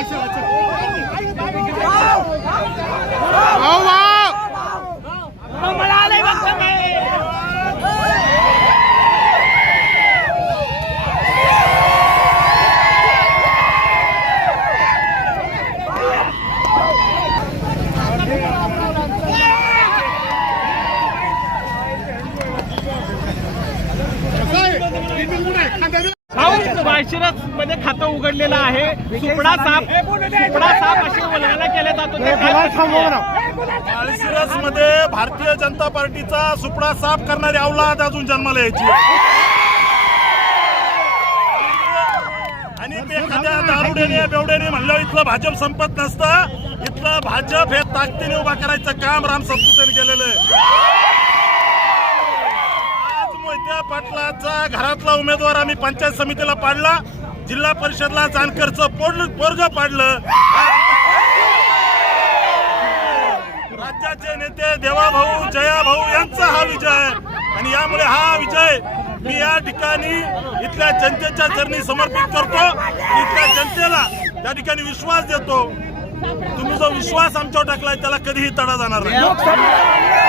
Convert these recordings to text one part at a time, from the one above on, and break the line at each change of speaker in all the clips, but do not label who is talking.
Nice, let's माळशिरसमध्ये खातं उघडलेलं आहे. सुपडा साप सुपडा साप अशी वल्गना केल्या जातो.
मध्ये भारतीय जनता पार्टीचा सुपडा साफ करणारी अवलाद अजून जन्माला यायची आणि ते एखाद्या दारुड्याने बेवड्याने म्हणलं इथलं भाजप संपत नसतं. इथलं भाजप हे ताकदीने उभा करायचं काम राम संस्कृतीने केलेलं आहे. पाटलाचा घरातला उमेदवार आम्ही पंचायत समितीला पाडला. जिल्हा परिषदला जानकरचं पोड पोरग पाडलं. राज्याचे नेते देवाभाऊ जयाभाऊ यांचा हा विजय. आणि यामुळे हा विजय मी या ठिकाणी इथल्या जनतेच्या चरणी समर्पित करतो. इथल्या जनतेला त्या ठिकाणी विश्वास देतो. तुम्ही जो विश्वास आमच्यावर टाकलाय त्याला कधीही तडा जाणार नाही.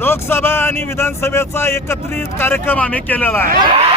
लोकसभा आणि विधानसभेचा एकत्रित कार्यक्रम आम्ही केलेला आहे.